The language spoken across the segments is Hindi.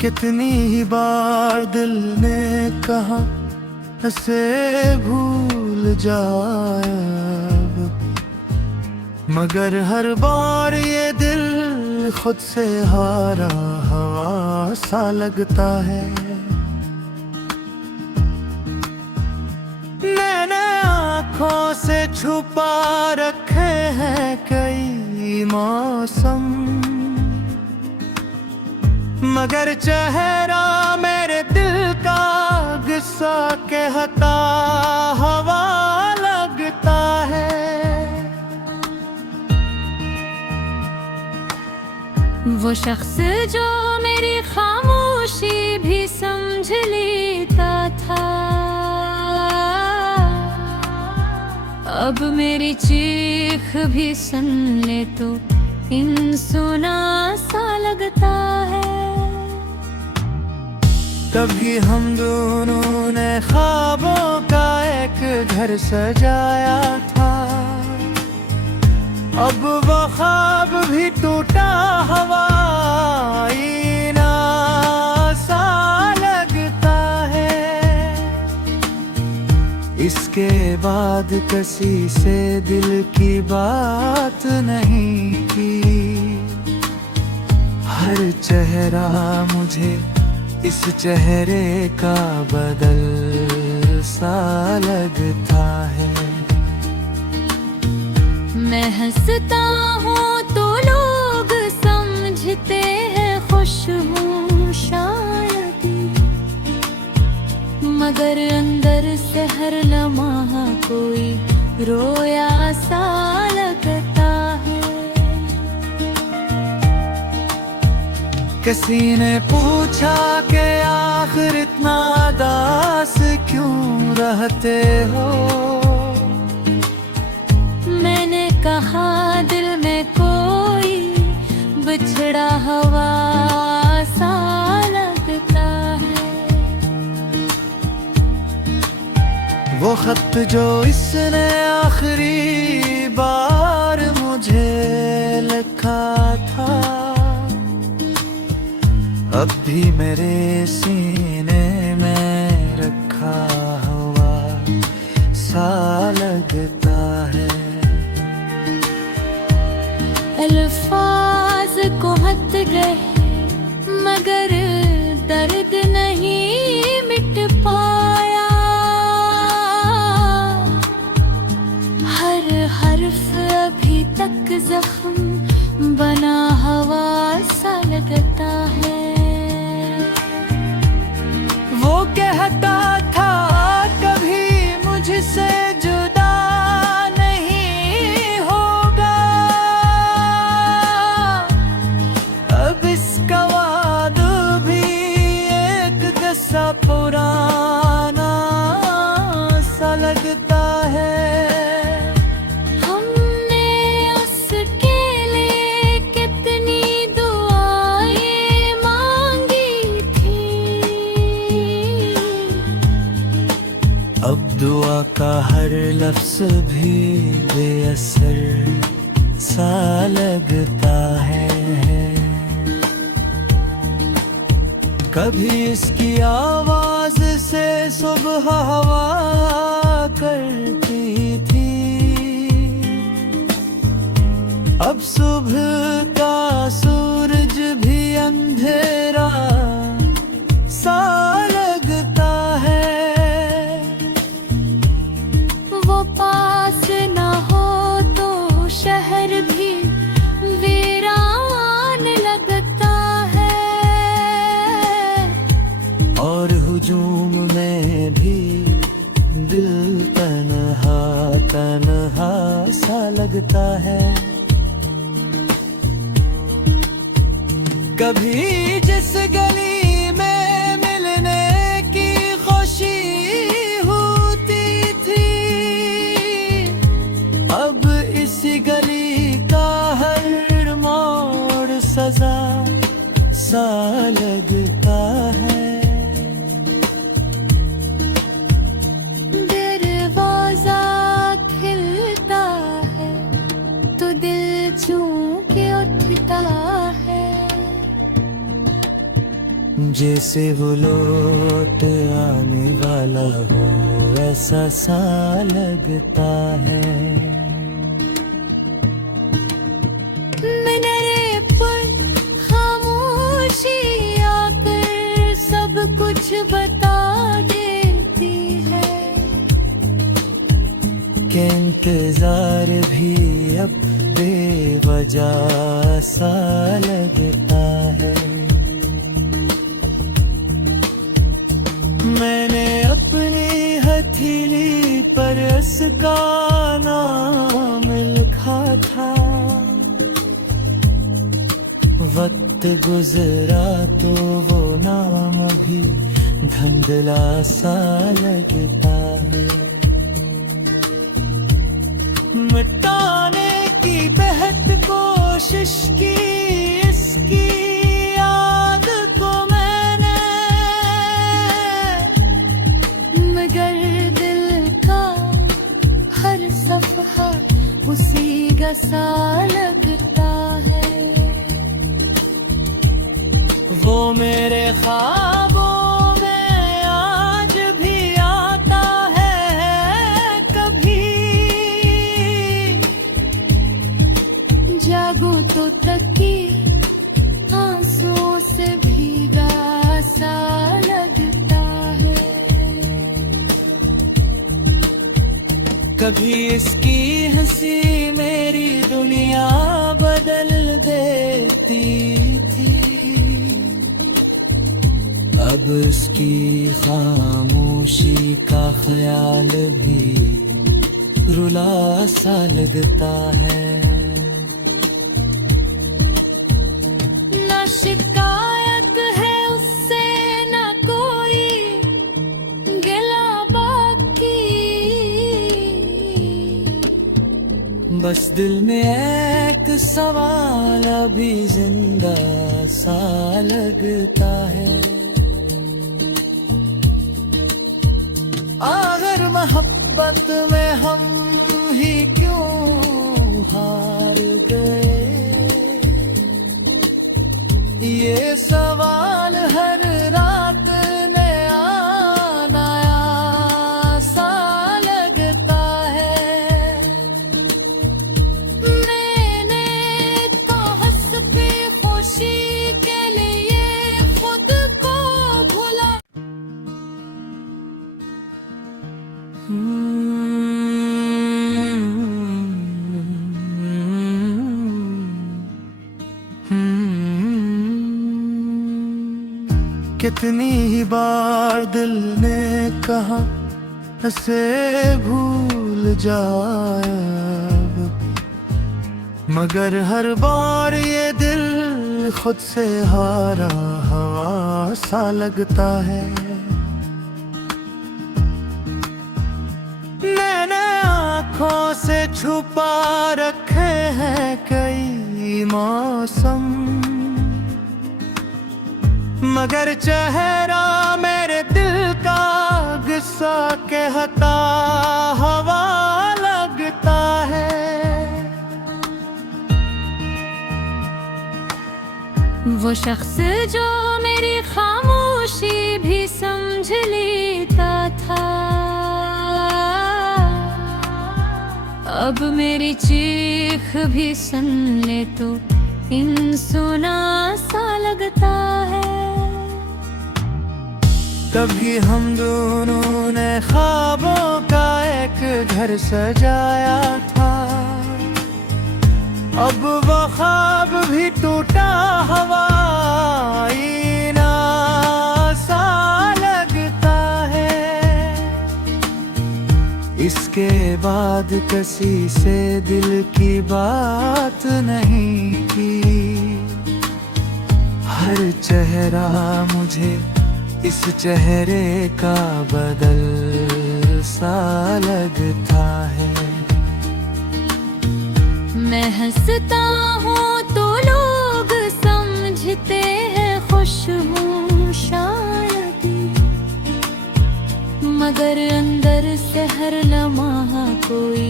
कितनी ही बार दिल ने कहा इसे भूल जाए अब, मगर हर बार ये दिल खुद से हारा हवा सा लगता है। मैंने आँखों से छुपा रखे हैं कई मौसम, मगर चेहरा मेरे दिल का गुस्सा कहता हवा लगता है। वो शख्स जो मेरी खामोशी भी समझ लेता था, अब मेरी चीख भी सुन ले तो इन सुना सा लगता है। कभी हम दोनों ने ख्वाबों का एक घर सजाया था, अब वो ख्वाब भी टूटा हवाई ना सा लगता है। इसके बाद किसी से दिल की बात नहीं की, हर चेहरा मुझे इस चेहरे का बदल सा लगता है। मैं हंसता हूँ तो लोग समझते हैं खुश हूँ शायद, मगर अंदर से हर लम्हा कोई रोया सा लगता है। किसी ने पूछा कि आखिर इतना उदास क्यों रहते हो, मैंने कहा दिल में कोई बिछड़ा हवा सा लगता है। वो खत जो इसने आखिरी बार मुझे लिखा था, अब भी मेरे सीने में रखा हुआ सा लगता है। अल्फाज को हद गए मगर दर्द नहीं मिट पाया, हर हर्फ अभी तक जख्म बना हवा सा लगता है। वो कहता था कभी मुझसे जुदा नहीं होगा, अब इसका वादा भी एक किस्सा पुराना सा लगता है। अब दुआ का हर लफ्ज़ भी बेअसर सा लगता है। कभी इसकी आवाज़ से सुबह हवा करती थी, अब सुबह का सूरज भी अंधेरा सा लगता है। वो पास न हो तो शहर भी वीरान लगता है, और हुजूम में भी दिल तन्हा तन्हा सा लगता है। कभी जिस गली में मिलने की खुशी होती थी, अब इसी गली का हर मोड़ सजा सा लगता है। जैसे वो लौट आने वाला हो, ऐसा सा लगता है। मेरे पर खामोशी आकर सब कुछ बता देती है कि इंतजार भी अब बेवजह सा लगता है। मैंने अपनी हथेली पर इसका नाम लिखा था, वक्त गुजरा तो वो नाम भी धुंधला सा लगता है। मिटाने की बेहद कोशिश की इसकी याद को मैंने, मगर दिल का हर सफहा उसी का सा लगता है। वो मेरे ख्वाबों में आज भी आता है कभी। जागो तो तकी आंसुओं से भीगा सा लगता है। कभी इसकी हंसी मेरी दुनिया बदल देती थी, अब उसकी खामोशी का ख्याल भी रुला सा लगता है। ना शिकायत है उससे ना कोई गिला बाकी, बस दिल में एक सवाल अभी जिंदा सा लगता है। अगर मोहब्बत में हम ही क्यों हार गए, ये सवाल हर रात नया नया सा लगता है। मैंने तो हंस के खुशी के लिए खुद को भुला। कितनी ही बार दिल ने कहा इसे भूल जाए अब, मगर हर बार ये दिल खुद से हारा हवा सा लगता है। मैंने आँखों से छुपा रखे हैं कई मौसम, मगर चेहरा मेरे दिल का गुस्सा कहता हवा लगता है। वो शख्स जो मेरी खामोशी भी समझ लेता था, अब मेरी चीख भी सुन ले तो इन सुना सा लगता है। कभी हम दोनों ने ख्वाबों का एक घर सजाया था, अब वो ख्वाब भी टूटा हवाई ना सा लगता है। इसके बाद किसी से दिल की बात नहीं की, हर चेहरा मुझे इस चेहरे का बदल सा लगता है। मैं हंसता हूँ तो लोग समझते हैं खुश हूँ शायद, मगर अंदर से हर लम्हा कोई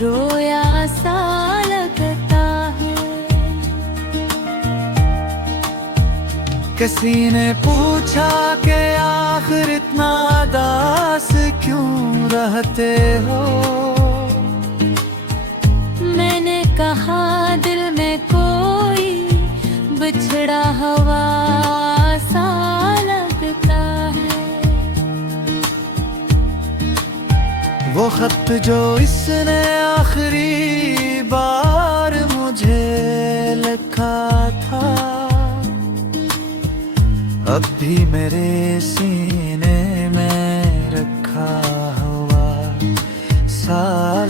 रोया सा लगता है। किसी ने पूछा कि आखिर इतना उदास क्यों रहते हो। मैंने कहा दिल में कोई बिछड़ा हवा सा लगता है। वो खत जो इसने आखिरी बार मुझे लिखा था, अब भी मेरे सीने में रखा हुआ सा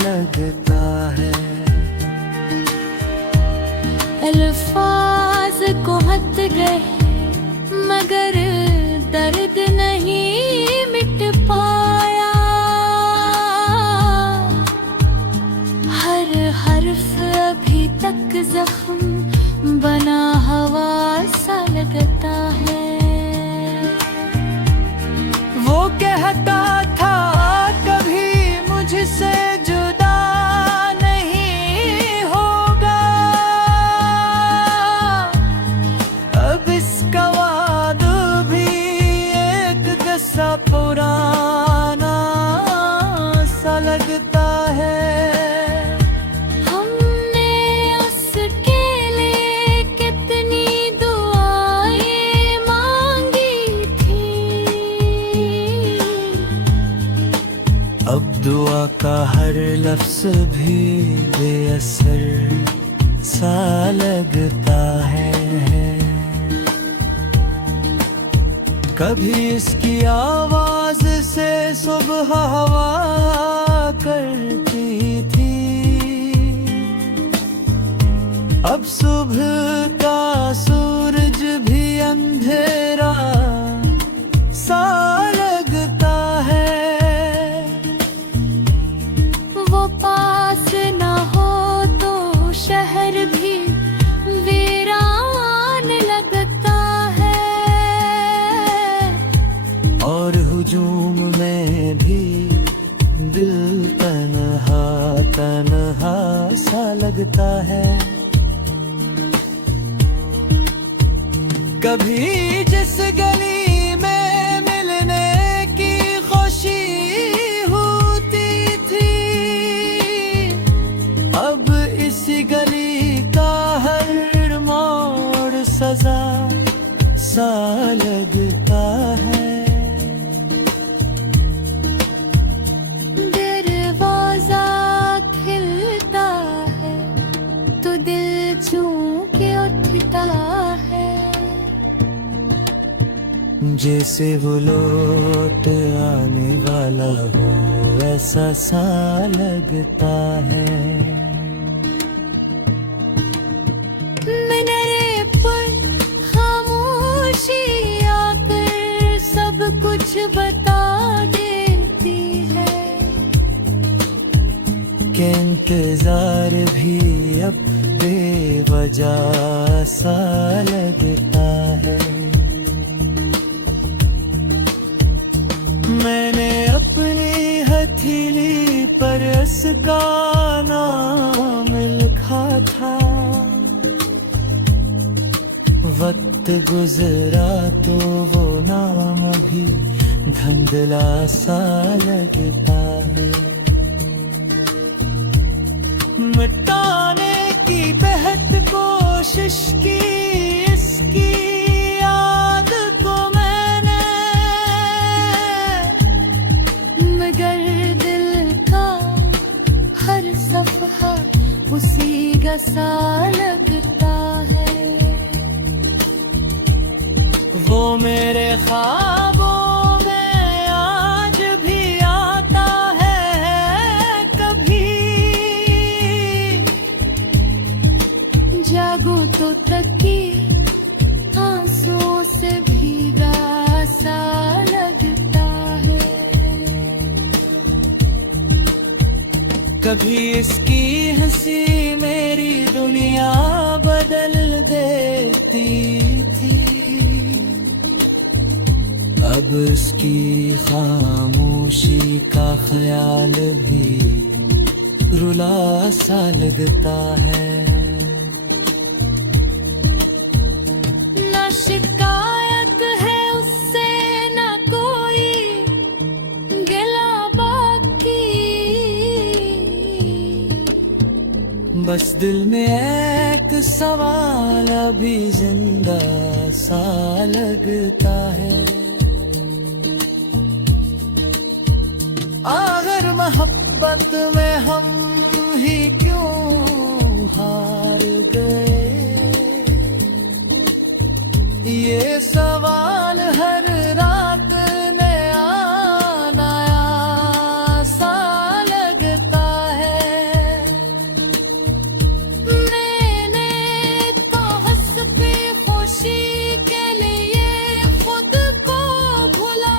लगता है। अल्फाज को हद गए मगर दर्द नहीं मिट पाया। हर हर्फ अभी तक जख्म बना हवा सा लगता है। वो कहता था कभी मुझसे जुदा नहीं होगा, अब इसका वादा भी एक किस्सा पुराना सा लगता है। हमने उसके लिए कितनी दुआएं मांगी थी, अब दुआ का हर लफ्ज भी बेअसर सा लगता है। कभी इसकी आवाज से सुबह हवा करती थी, अब सुबह का सूरज भी अंधेरा सा लगता है। वो पास न हो तो शहर भी वीरान लगता है। और हुजूम में भी दिल तन्हा तन्हा सा लगता है। कभी जिस गली में मिलने की खुशी होती थी, अब इसी गली का हर मोड़ सजा सा लगता है। दरवाजा खिलता है तो दिल चूंकि उठता है। जैसे वो लौट आने वाला हो ऐसा सा लगता है। मिनरे पर खामोशी आकर सब कुछ बता देती है कि इंतजार भी अब बेवजह सा लगता है। मैंने अपनी हथेली पर इसका नाम लिखा था, वक्त गुजरा तो वो नाम भी धुंधला सा लगता है। मिटाने की बेहद कोशिश की इसकी याद को मैंने, मगर दिल का हर सफहा उसी सा लगता है। वो मेरे ख्वाबों में आज भी आता है कभी, जागो तो तकिए आंसुओं से भीगा सा लगता है। कभी इसकी हंसी मेरी दुनिया बदल देती थी, अब इसकी खामोशी का ख्याल भी रुला सा लगता है। न शिकायत बस दिल में एक सवाल अभी जिंदा सा लगता है। अगर मोहब्बत में हम ही क्यों हार गए, ये सवाल हर रात नया नया सा लगता है। मैंने तो हंस के खुशी के लिए खुद को भुला।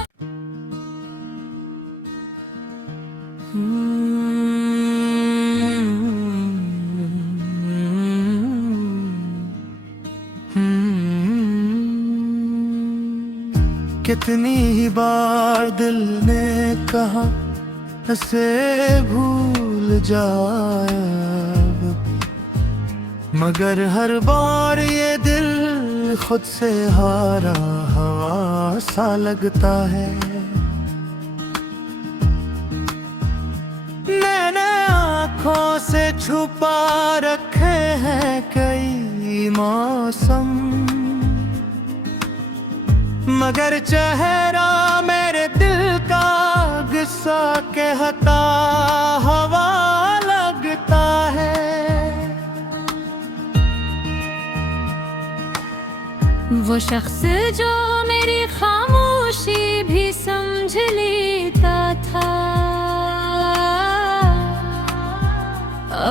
कितनी ही बार दिल ने कहा इसे भूल जाए अब, मगर हर बार ये दिल खुद से हारा हवा सा लगता है। मैंने आँखों से छुपा रखे हैं कई मौसम, मगर चेहरा मेरे दिल का गुस्सा कहता हवा लगता है। वो शख्स जो मेरी खामोशी भी समझ लेता था,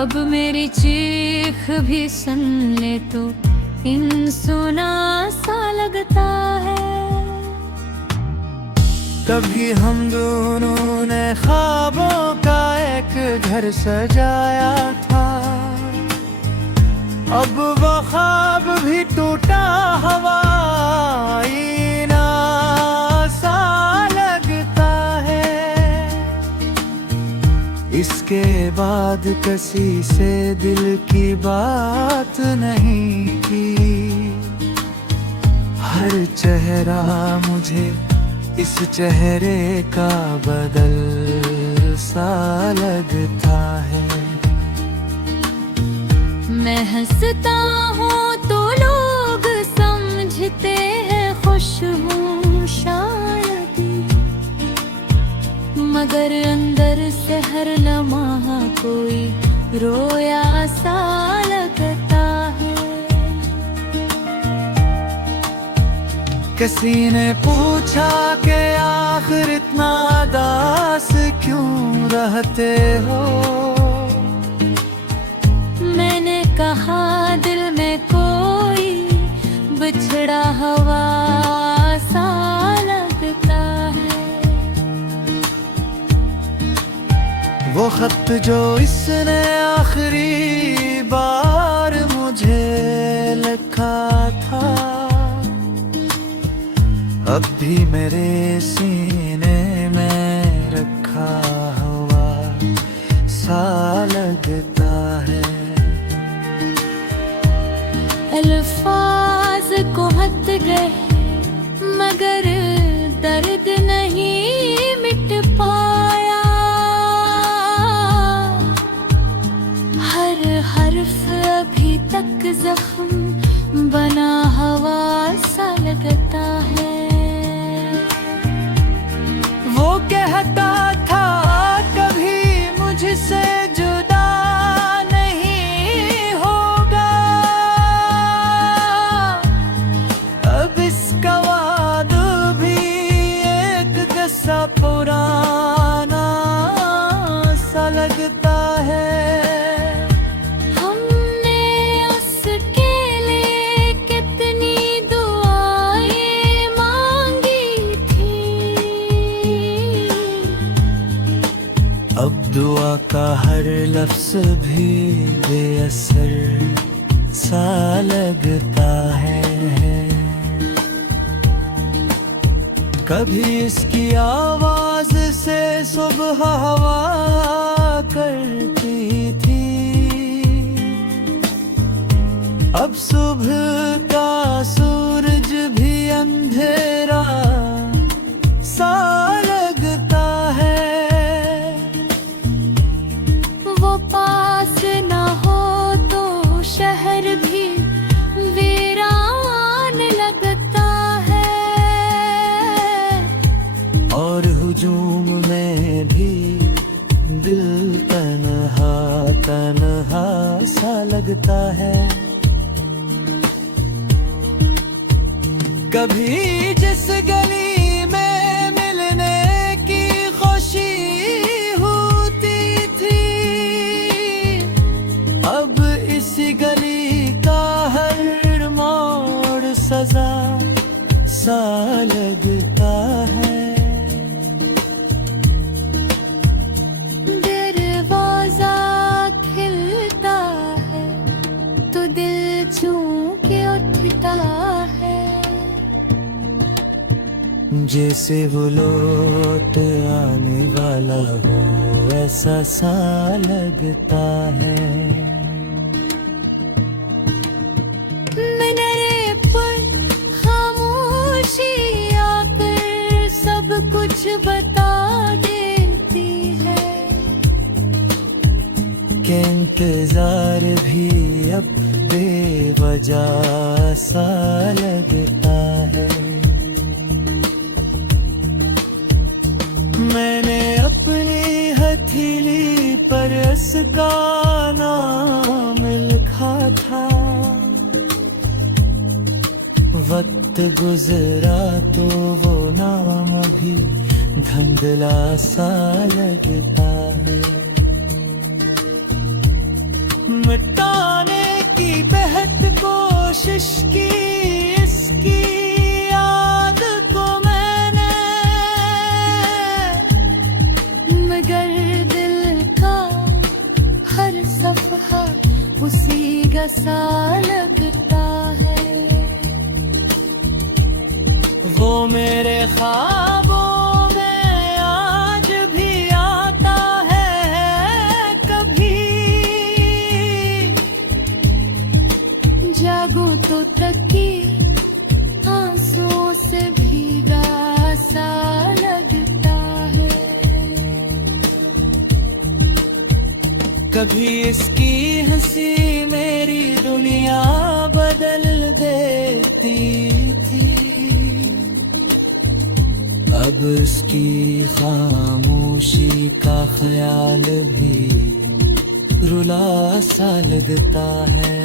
अब मेरी चीख भी सुन ले तो इन सुना सा लगता है। कभी हम दोनों ने ख्वाबों का एक घर सजाया था, अब वो ख्वाब भी टूटा हवाई ना सा लगता है। इसके बाद किसी से दिल की बात नहीं की, हर चेहरा मुझे इस चेहरे का बदल सा लगता है। मैं हंसता हूँ तो लोग समझते हैं खुश हूँ शायद, मगर अंदर से हर लम्हा कोई रोया सा लगता है। किसी ने पूछा कि आखिर इतना दास क्यों रहते हो, मैंने कहा दिल में कोई बिछड़ा हवा सा लगता है। वो खत जो इसने आखिरी बार मुझे लिखा था, अब भी मेरे सीने में रखा हुआ सा लगता है। अल्फाज को हद गए मगर दर्द नहीं मिट पाया, हर हर्फ अभी तक जख्म बना हवा सा लगता है। वो कहता था कभी मुझसे जुदा नहीं होगा, अब इसका वाद भी एक किस्सा पुराना सा लगता है। हमने उसके लिए कितनी दुआएं मांगी थी, अब दुआ का हर लफ्ज भी बेअसर सा लगता है। कभी इसकी आवाज से सुबह हवा करती थी, अब सुबह का सूरज भी अंधेरा सा लगता है। वो पास न हो लगता है। कभी जिस गली में मिलने की खुशी होती थी, अब इसी गली का हर मोड़ सजा सा लगता है। दरवाजा खिलता है तो दिल चूं के उठता है, जैसे वो लौट आने वाला हो ऐसा सा लगता है। मेरे पर खामोशी आकर सब कुछ बता देती है, कि इंतजार भी अब बेवजह सा लगता है। मैंने अपनी हथेली पर इसका नाम लिखा था, वक्त गुजरा तो वो नाम भी धुंधला सा लगता है। मिटाने की बेहद कोशिश की इसकी याद को मैंने, मगर दिल का हर सफहा उसी का सा लगता है। वो मेरे ख्वाबों में आज भी आता है कभी, जागो तो तकी आंसुओं से भीगा सा लगता है। कभी इसकी हंसी मेरी दुनिया बदल देती थी, अब उसकी खामोशी का ख्याल भी रुला सा लगता है।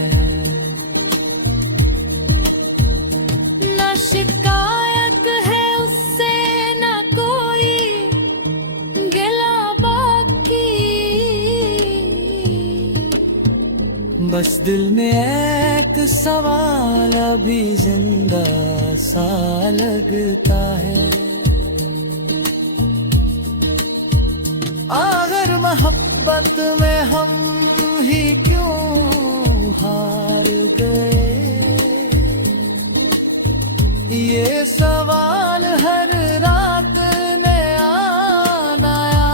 ना शिकायत है उससे ना कोई गिला बाकी, बस दिल में एक सवाल अभी जिंदा सा लगता है। अगर मोहब्बत में हम ही क्यों हार गए, ये सवाल हर रात नया नया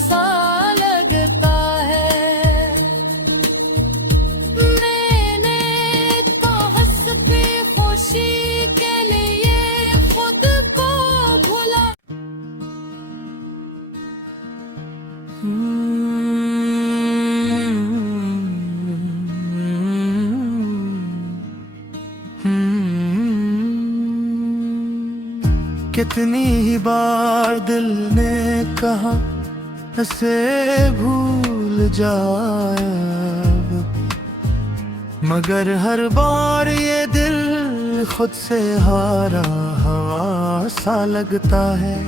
सा लगता है। मैंने तो हंस के खुशी के लिए खुद को भुला। कितनी ही बार दिल ने कहा इसे भूल जाए अब, मगर हर बार ये दिल खुद से हारा हवा सा लगता है।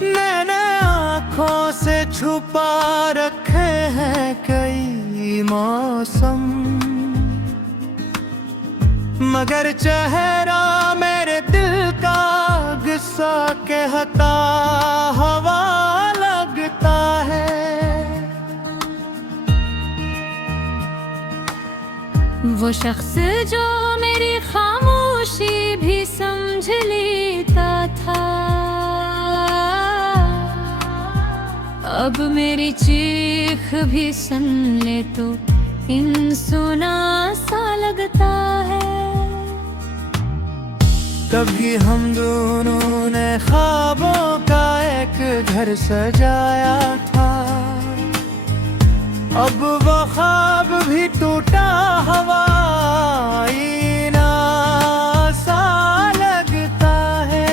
मैंने आँखों से छुपा रखे हैं कई मौसम, मगर चेहरा मेरे दिल का गुस्सा कहता हवा लगता है। वो शख्स जो मेरी खामोशी भी समझ लेता था, अब मेरी चीख भी सुन ले तो इन सुना सा लगता है। कभी हम दोनों ने ख्वाबों का एक घर सजाया था, अब वो ख्वाब भी टूटा हवाई ना सा लगता है।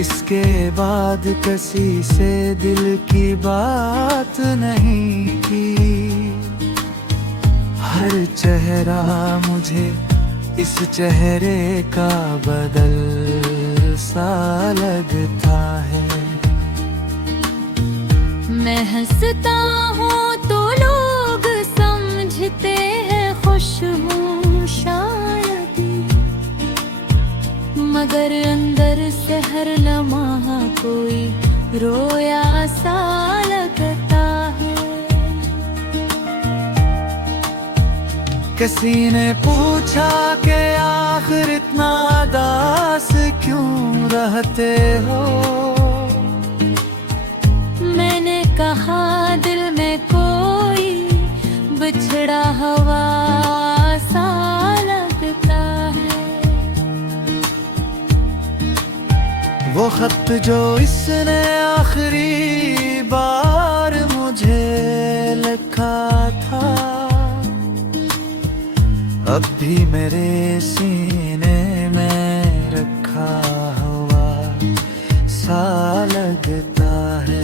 इस उसके बाद किसी से दिल की बात नहीं की। हर चेहरा मुझे इस चेहरे का बदल सा लगता है। मैं हंसता हूँ तो लोग समझते हैं खुश हूँ शायद, मगर अंदर से हर लम्हा कोई रोया सा लगता है। किसी ने पूछा कि आखिर इतना उदास क्यों रहते हो। मैंने कहा दिल में कोई बिछड़ा हवा सा लगता है। वो खत जो इसने आखिरी बार मुझे लिखा था, अब भी मेरे सीने में रखा हुआ सा लगता है।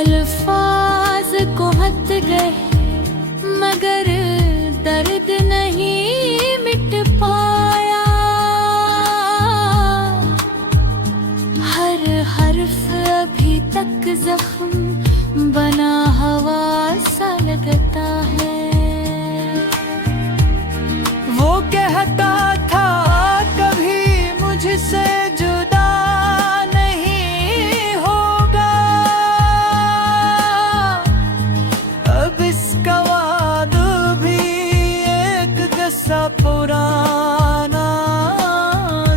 अल्फाज को हद गए मगर दर्द नहीं मिट पाया। हर हर्फ अभी तक जख्म बना हवा सा लगता है। वो कहता था कभी मुझसे जुदा नहीं होगा, अब इसका वाद भी एक किस्सा पुराना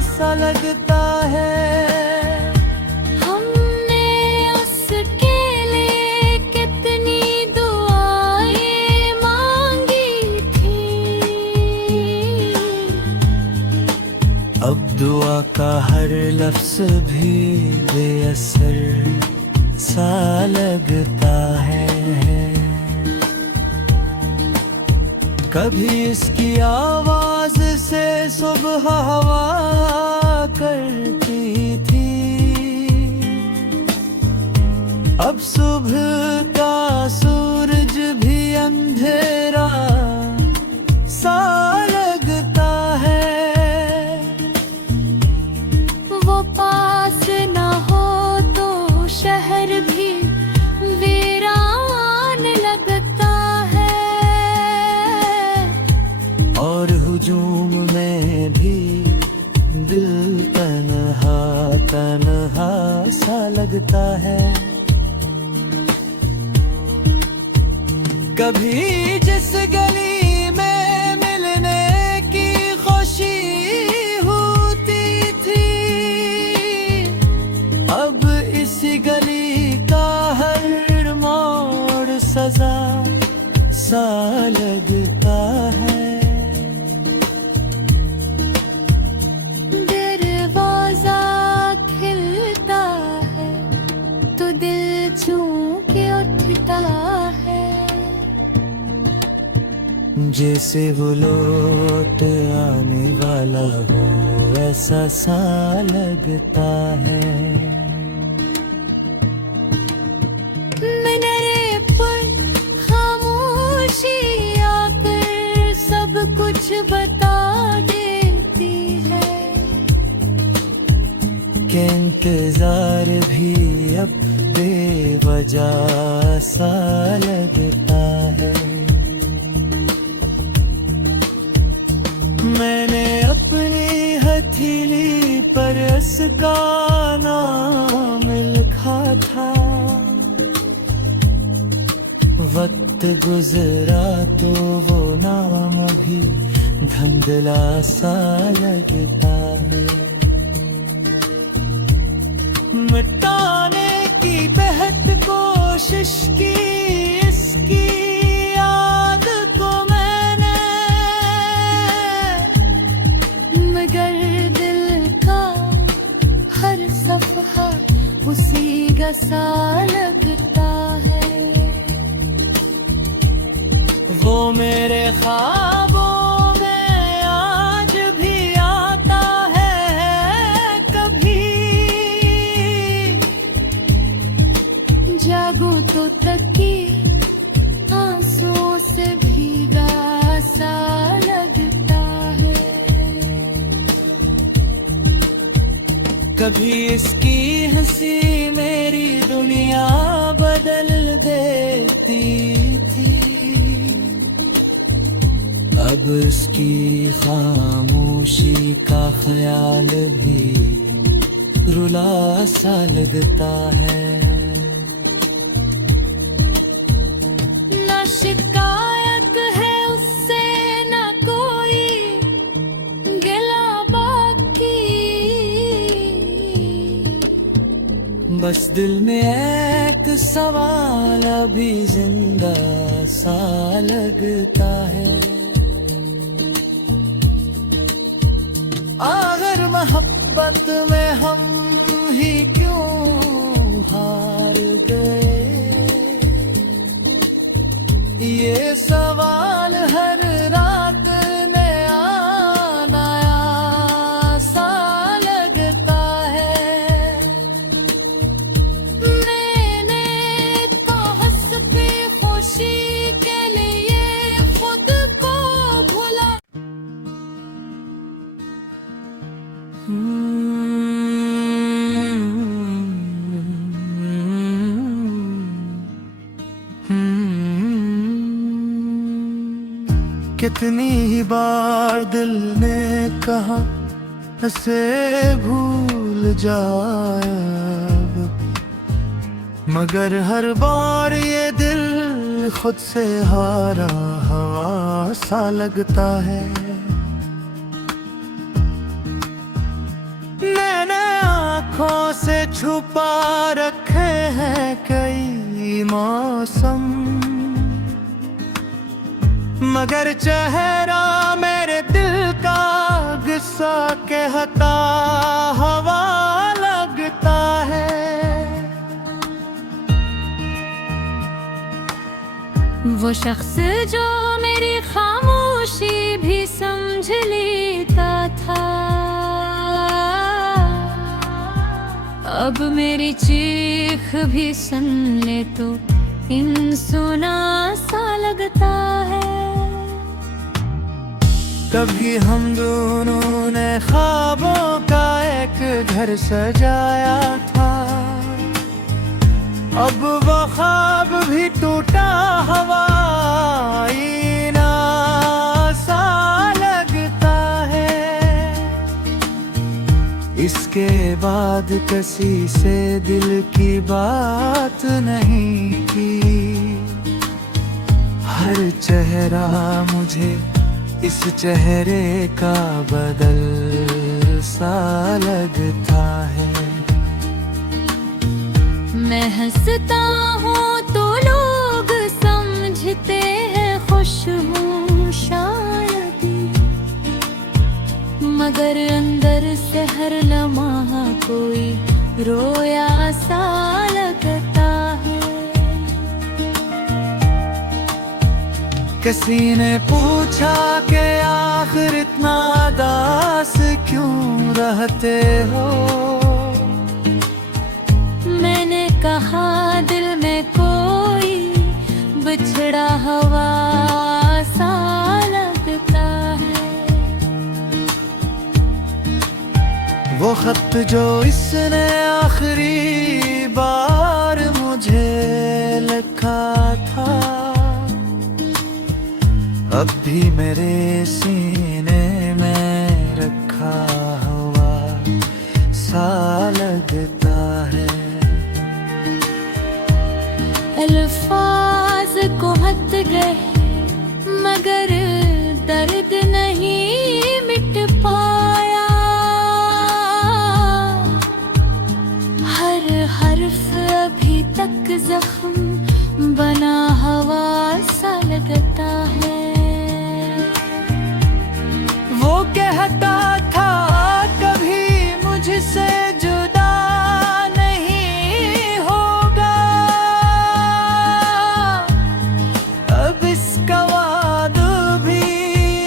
सा लगता है। हमने उसके लिए कितनी दुआएं मांगी थी, अब दुआ का हर लफ्ज भी बेअसर सा लगता है। कभी इसकी आवाज से सुबह हवा करती थी, अब सुबह का सूरज भी अंधेरा सा लगता है। वो पास न हो तो शहर भी वीरान लगता है। और हुजूम में भी दिल तन्हा तन्हा सा लगता है। कभी जिस गली में मिलने की खुशी होती थी, अब इसी गली का हर मोड़ सजा सा लगता है। दरवाजा खिलता है तो दिल चूं के उठता है। जैसे वो लौट आने वाला हो ऐसा सा लगता है। मेरे पर खामोशी आकर सब कुछ बता देती है कि इंतजार भी अब बेवजह सा लगता है। मैंने अपनी हथेली पर इसका नाम लिखा था, वक्त गुजरा तो वो नाम भी धुंधला सा लगता है। मिटाने की बेहद कोशिश की इसकी याद को मैंने, मगर दिल का हर सफहा उसी का सा लगता है। वो मेरे ख्वाबों में आज भी आता है, कभी इसकी हंसी मेरी दुनिया बदल देती थी, अब इसकी खामोशी का ख्याल भी रुला सा लगता है। ना शिकायत है उससे ना कोई गिला बाकी, बस दिल में एक सवाल अभी जिंदा सा लगता है। आखिर मोहब्बत में हम ही क्यों हार गए, ये सवाल हर रात नया नया सा लगता है। मैंने तो हंस के खुशी के लिए खुद को भुला। कितनी ही बार दिल ने कहा इसे भूल जाए अब, मगर हर बार ये दिल खुद से हारा हवा सा लगता है। मैंने आँखों से छुपा रखे हैं कई मौसम, मगर चेहरा मेरे दिल का गुस्सा कहता हवा लगता है। वो शख्स जो मेरी खामोशी भी समझ लेता था, अब मेरी चीख भी सुन ले तो इन सुना सा लगता है। कभी हम दोनों ने ख्वाबों का एक घर सजाया था, अब वो ख्वाब भी टूटा हवाई ना सा लगता है। इसके बाद किसी से दिल की बात नहीं की, हर चेहरा मुझे इस चेहरे का बदल सा लगता है। मैं हंसता हूँ तो लोग समझते हैं खुश हूँ शायद, मगर अंदर से हर लम्हा कोई रोया सा लगता है। किसी ने पूछा कि आखिर इतना दास क्यों रहते हो, मैंने कहा दिल में कोई बिछड़ा हवा सा लगता है। वो खत जो इसने आखिरी बार मुझे लिखा था, अब भी मेरे सीने में रखा हुआ सा लगता है। अल्फाज को हद गए मगर दर्द नहीं मिट पाया, हर हर्फ अभी तक जख्म बना हवा सा लगता है। वो कहता था कभी मुझसे जुदा नहीं होगा, अब इसका वाद भी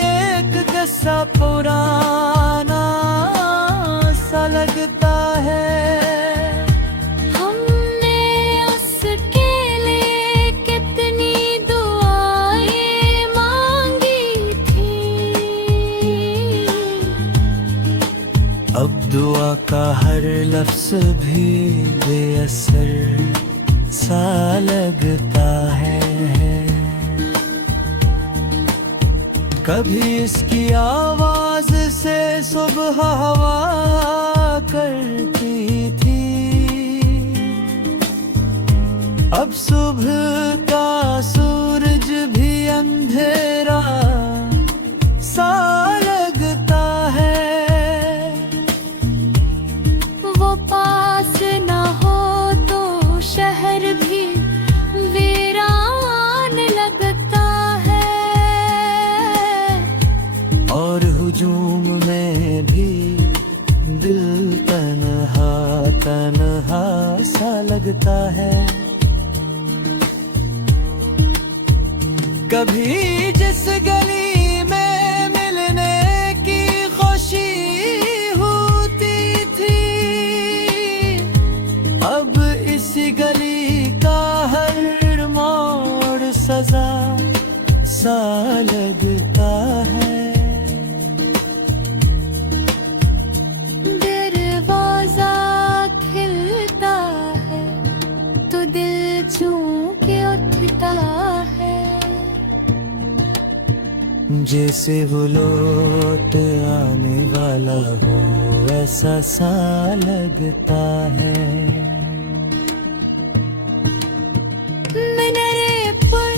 एक किस्सा पुराना सा लगता है। अब दुआ का हर लफ्ज भी बेअसर सा लगता है। कभी इसकी आवाज से सुबह हवा करती थी, अब सुबह का सूरज भी अंधेरा सा लगता है। वो पास न हो तो शहर भी वीरान लगता है, और हुजूम में भी दिल तन्हा तन्हा सा लगता है। कभी जिस गली में मिलने की खुशी होती थी, अब इसी गली का हर मोड़ सजा सा लगता है। दरवाजा खिलता है तो दिल चूम के उठता है, जैसे वो लौट आने वाला हो ऐसा सा लगता है। मिनरे पर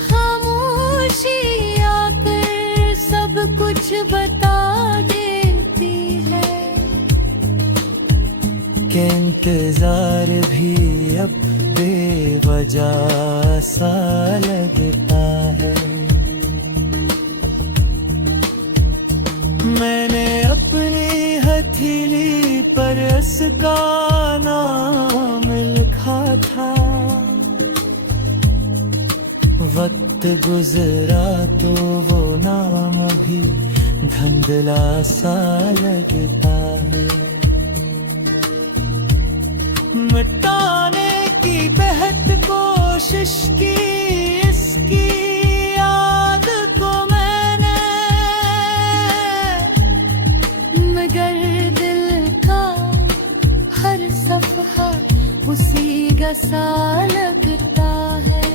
खामोशी आकर सब कुछ बता देती है, कि इंतजार भी अब बेवजह सा लगता है। मैंने अपनी हथेली पर इसका नाम लिखा था, वक्त गुजरा तो वो नाम भी धुंधला सा लगता है। मिटाने की बेहद कोशिश की इसकी याद को मैंने, मगर दिल का हर सफहा उसी सा लगता है।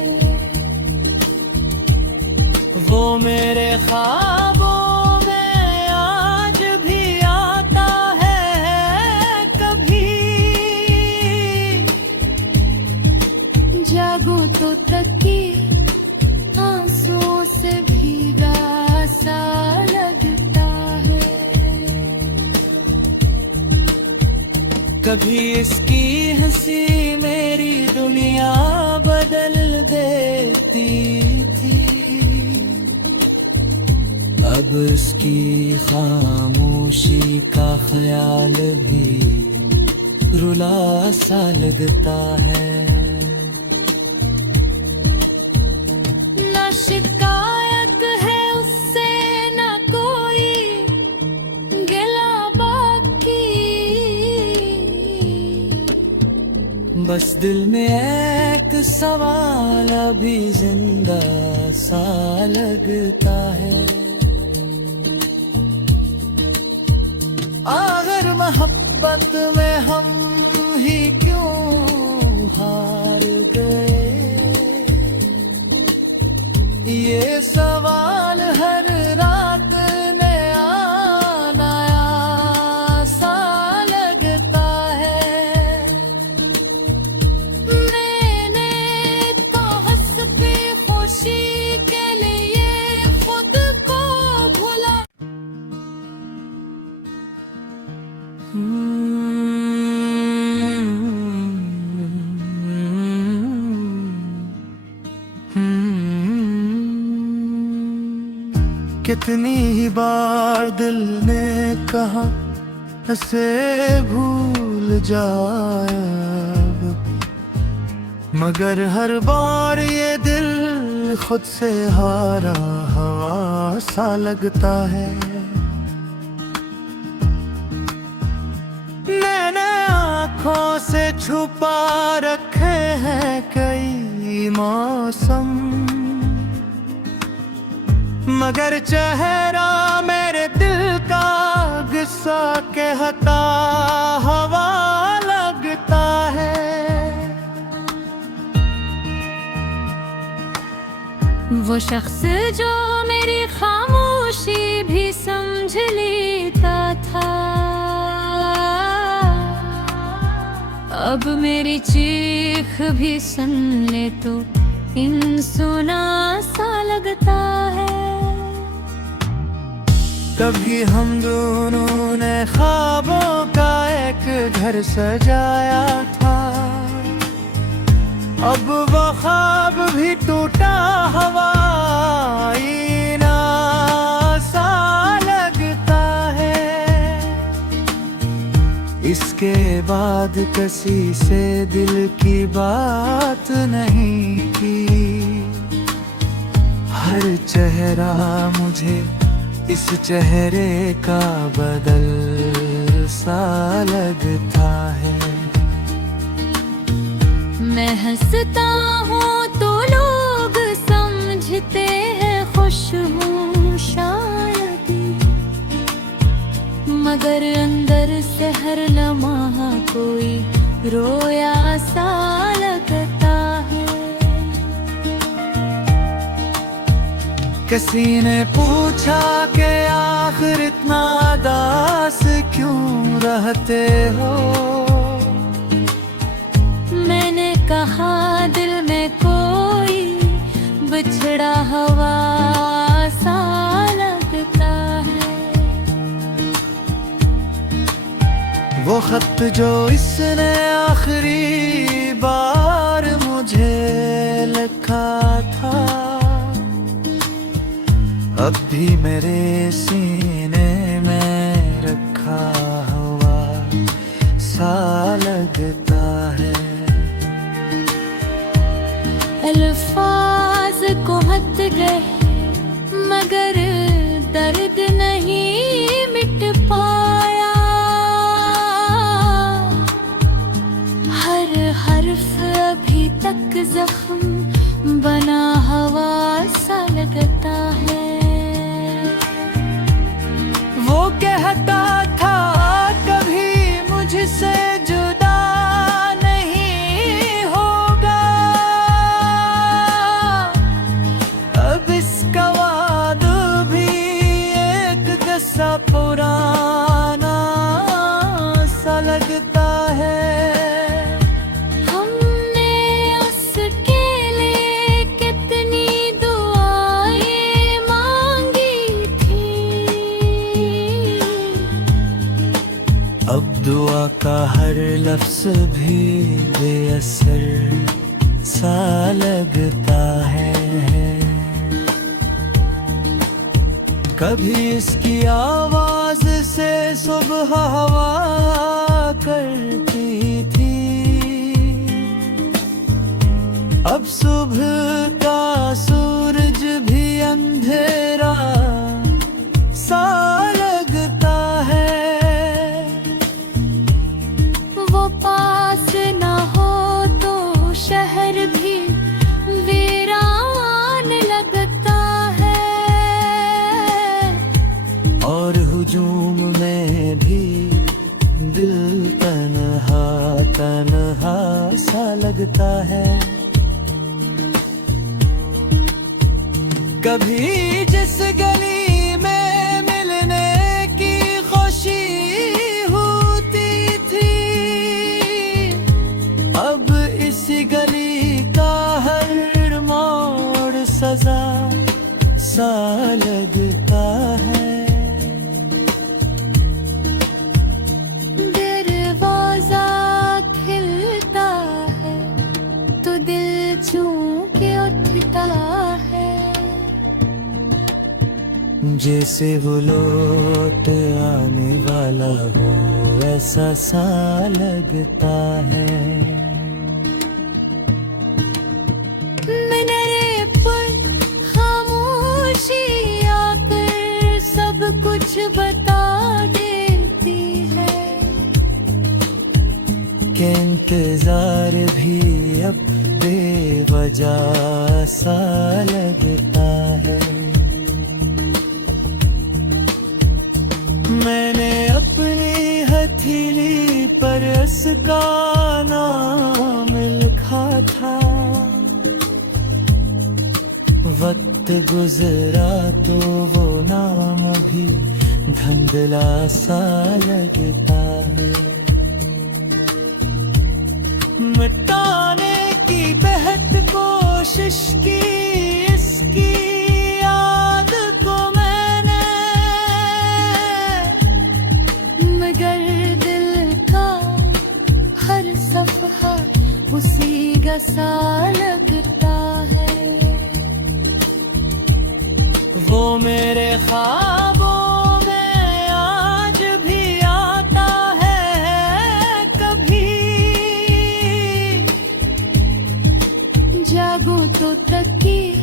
वो मेरे ख्वाबों में आज भी आता है कभी, जागो तो तकिए आंसुओं से भीगा सा लगता है। कभी इसकी हंसी मेरी दुनिया बदल देती थी, अब उसकी खामोशी का ख्याल भी रुला सा लगता है। ना शिकायत है उससे ना कोई गिला बाकी, बस दिल में एक सवाल अभी जिंदा सा लगता है। अगर मोहब्बत में हम ही क्यों हार गए, ये सवाल हर रात नया नया सा लगता है। मैंने तो हंसती खुशी के लिए खुद को भुला। कितनी ही बार दिल ने कहा इसे भूल जाए अब, मगर हर बार ये दिल खुद से हारा हवा सा लगता है। मैंने आँखों से छुपा रखे हैं कई मौसम, मगर चेहरा मेरे दिल का गुस्सा के बहता हवा लगता है। वो शख्स जो मेरी खामोशी भी समझ लेता था, अब मेरी चीख भी सुन ले तो इन सुना सा लगता है। कभी हम दोनों ने ख्वाबों का एक घर सजाया था, अब वो ख्वाब भी टूटा हवाई ना सा लगता है। इसके बाद किसी से दिल की बात नहीं की, हर चेहरा मुझे इस चेहरे का बदल सा लगता है। मैं हंसता हूँ तो लोग समझते हैं खुश हूँ शायद, मगर अंदर से हर लम्हा कोई रोया सा लगता है। किसी ने पूछा कि आखिर इतना उदास क्यों रहते हो, मैंने कहा दिल में कोई बिछड़ा हवा सा लगता है। वो खत जो इसने आखिरी बार मुझे लिखा था, अब भी मेरे सीने में रखा हुआ सा लगता है। अल्फाज को हद गए मगर दर्द नहीं मिट पाया, हर हर्फ अभी तक जख्म बना हवा सा लगता है। वो कहता था कभी मुझसे जुदा नहीं होगा, अब इसका वादा भी एक किस्सा पुराना सा लगता है। हमने उसके लिए कितनी दुआएं मांगी थी, अब दुआ का हर लफ्ज भी बेअसर सा लगता है। कभी इसकी आवाज से सुबह हवा करती थी, अब सुबह का सूरज भी अंधेरा सा लगता है। वो पास न हो तो शहर भी वीरान लगता है, और हुजूम में भी दिल तन्हा तन्हा सा लगता है। कभी जिस गली में मिलने की खुशी होती थी, अब इसी गली का हर मोड़ सजा सा लगता है। दरवाजा खिलता है तो दिल चूं के उठता है, जैसे वो लौट आने वाला हो ऐसा सा लगता है। मेरे पर खामोशी आकर सब कुछ बता देती है, कि इंतजार भी अब बेवजह सा लगता है। मैंने अपनी हर हथेली पर इसका नाम लिखा था। वक्त गुजरा तो वो नाम भी धुंधला सा लगता है। मिटाने की बेहद कोशिश की इसकी याद को मैंने, मगर दिल का हर सफहा उसी का सा लगता है। वो मेरे ख्वाबों में आज भी आता है कभी। जागो तो तकिए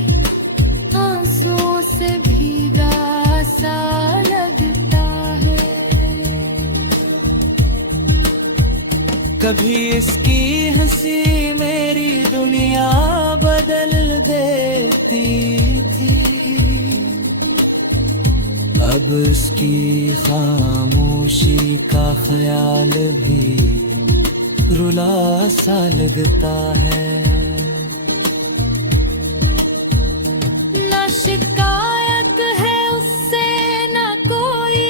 आंसुओं से भीगा सा लगता है। कभी इसकी हंसी मेरी दुनिया बदल देती थी। अब उसकी खामोशी का ख्याल भी रुला सा लगता है। ना शिकायत है उससे ना कोई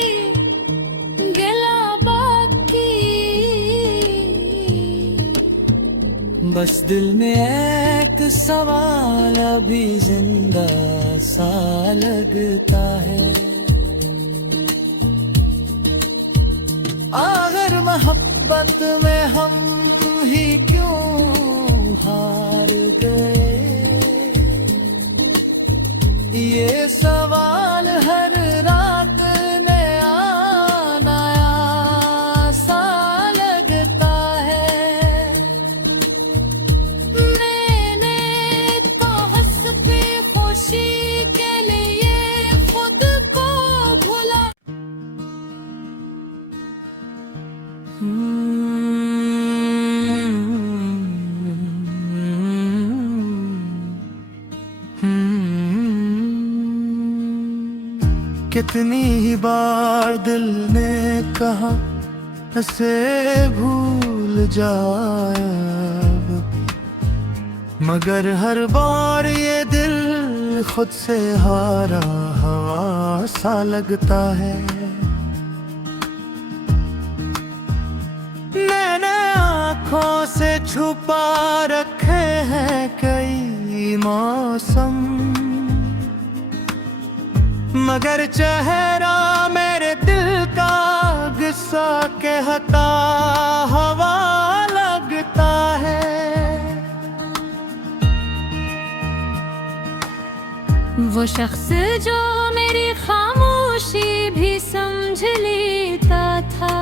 गिला बाकी। बस दिल में एक सवाल अभी जिंदा सा लगता है। अगर मोहब्बत में हम ही क्यों हार गए, ये सवाल हर रात नया नया सा लगता है। मैंने तो हंस के खुशी के लिए खुद को भुला। कितनी ही बार दिल ने कहा इसे भूल जाए अब, मगर हर बार ये दिल खुद से हारा हवा सा लगता है। मैंने आँखों से छुपा रखे हैं कई मौसम, मगर चेहरा मेरे दिल का गुस्सा कहता हवा लगता है। वो शख्स जो मेरी खामोशी भी समझ लेता था,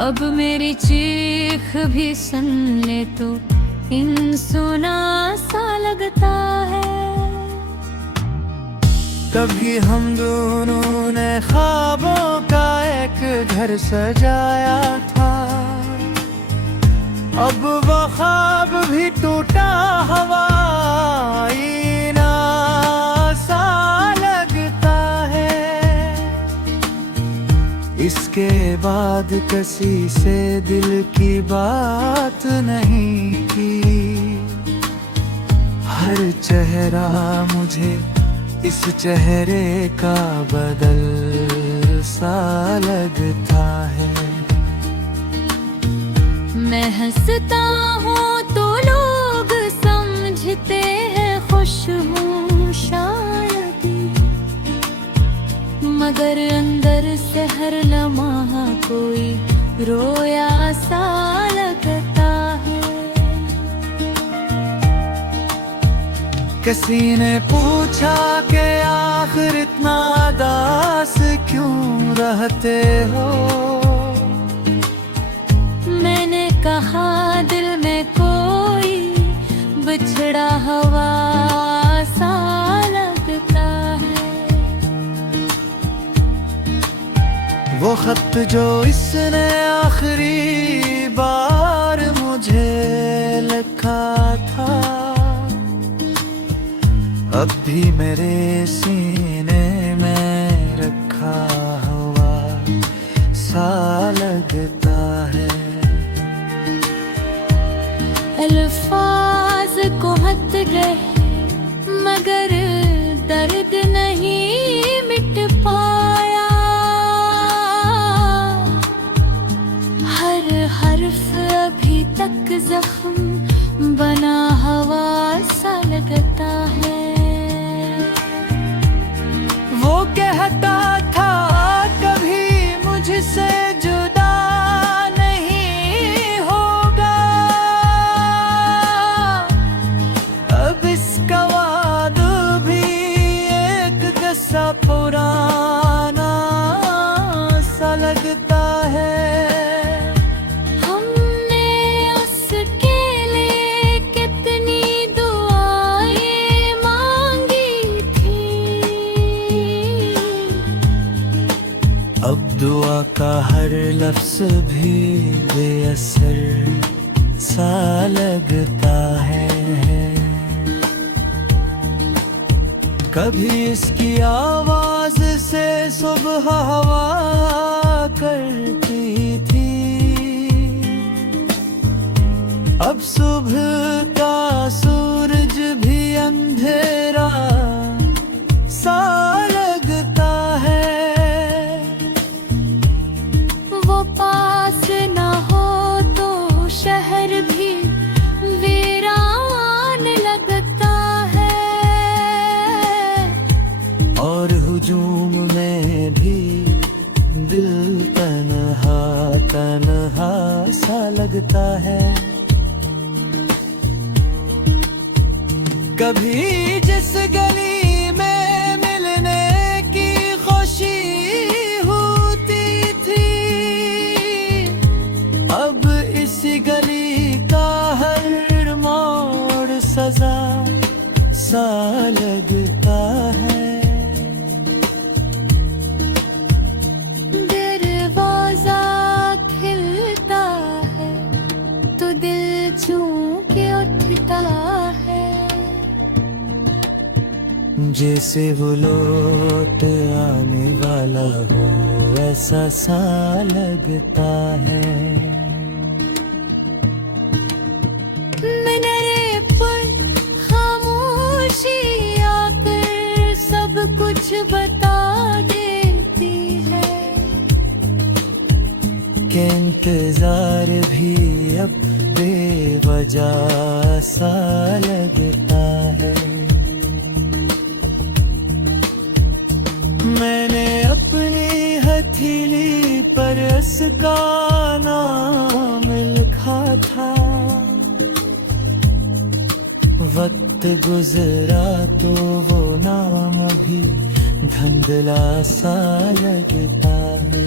अब मेरी चीख भी सुन ले तो इन सुना सा लगता है। कभी हम दोनों ने ख्वाबों का एक घर सजाया था, अब वो ख्वाब भी टूटा हवाई ना सा लगता है। इसके बाद किसी से दिल की बात नहीं की, हर चेहरा मुझे इस चेहरे का बदल सा लगता है। मैं हंसता हूँ तो लोग समझते हैं खुश हूँ शायद, मगर अंदर से हर लम्हा कोई रोया सा लगता है। किसी ने पूछा कि आखिर इतना उदास क्यों रहते हो, मैंने कहा दिल में कोई बिछड़ा हवा सा लगता है। वो खत जो इसने आखिरी बार मुझे लिखा था, अब भी मेरे सीने में रखा हो। कहता था कभी मुझसे जुदा नहीं होगा, अब इसका वाद भी एक किस्सा पुराना सा लगता है। हमने उसके लिए कितनी दुआएं मांगी थी, अब दुआ का हर लफ्ज भी बेअसर सा लगता है। कभी इसकी आवाज से सुबह हवा करती थी, अब सुबह का सूरज भी अंधेरा सा लगता है। वो पास न हो तो शहर भी वीरान लगता है, और हुजूम में भी दिल तन्हा तन्हा सा लगता है। कभी जिस गली में मिलने की खुशी होती थी, अब इसी गली का हर मोड़ सजा सा लगता है। दरवाजा खिलता है तो दिल चूम के उठता है, जैसे वो लौट आने वाला हो ऐसा सा लगता है। मिनरे पर खामोशी आकर सब कुछ बता देती है, कि इंतजार भी अब बेवजह सा लगता है। मैंने अपनी हथेली पर इसका नाम लिखा था, वक्त गुजरा तो वो नाम भी धुंधला सा लगता है।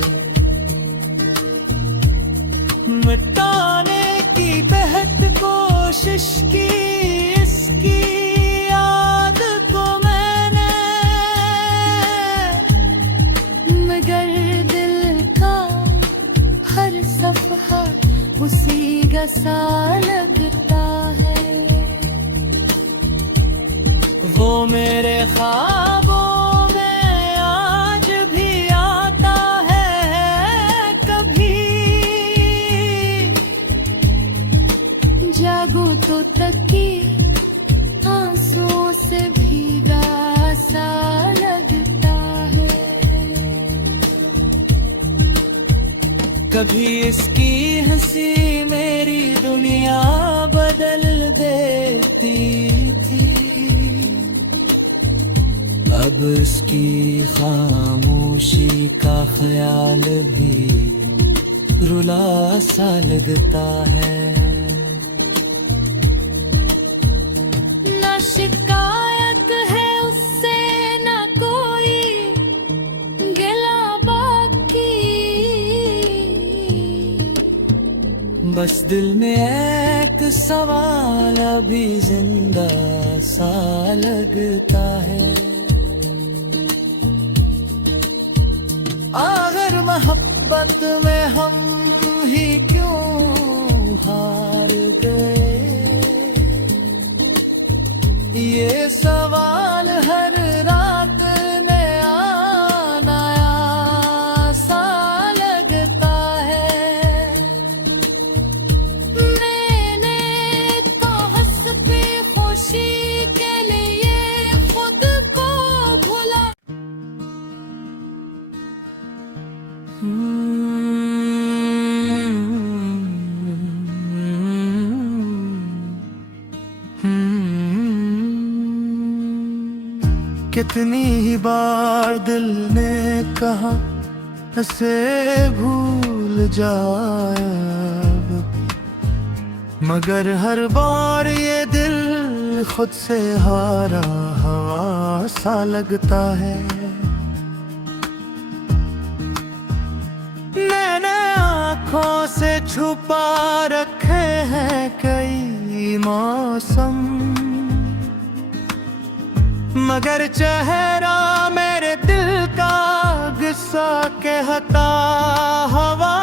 मिटाने की बेहद कोशिश की इसकी याद को मैंने, मगर दिल का हर सफहा उसी सा लगता है। वो मेरे ख्वाबों में आज भी आता है कभी, जागो तो तकी आंसुओं से भीगा सा लगता है। कभी इसकी हंसी मेरी दुनिया बदल देती थी, अब इसकी खामोशी का ख्याल भी रुला सा लगता है। ना शिकायत है उससे ना कोई गिला बाकी, बस दिल में एक सवाल अभी जिंदा सा लगता है। आखिर मोहब्बत में हम ही क्यों हार गए, ये सवाल हर रात नया नया सा लगता है। मैंने तो हंसती खुशी के लिए खुद को भुला। कितनी ही बार दिल ने कहा उसे भूल जाए अब, मगर हर बार ये दिल खुद से हारा हवा सा लगता है। मैंने आँखों से छुपा रखे हैं कई मौसम, मगर चेहरा मेरे दिल का गुस्सा कहता हवा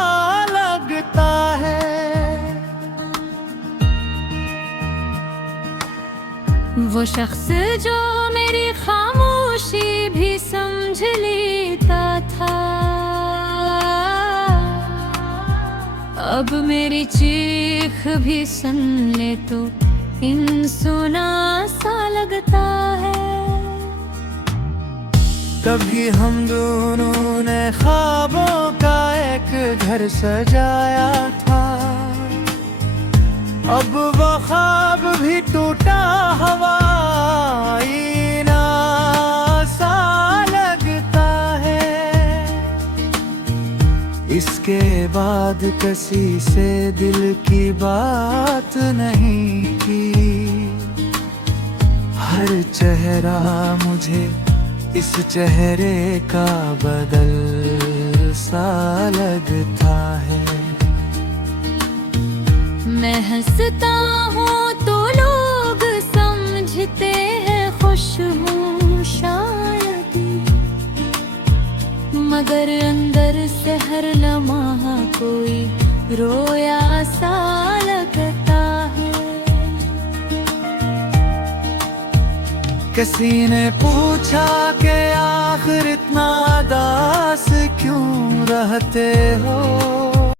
लगता है। वो शख्स जो मेरी खामोशी भी समझ लेता था, अब मेरी चीख भी सुन ले तो इन सुना सा लगता है। कभी हम दोनों ने ख्वाबों का एक घर सजाया था, अब वो ख्वाब भी टूटा हवाई ना सा लगता है। इसके बाद किसी से दिल की बात नहीं की, हर चेहरा मुझे इस चेहरे का बदल सा लगता है। मैं हंसता हूँ तो लोग समझते हैं खुश हूँ शायद, मगर अंदर से हर लम्हा कोई रोया सा लगता है। किसी ने पूछा कि आखिर इतना उदास क्यों रहते हो,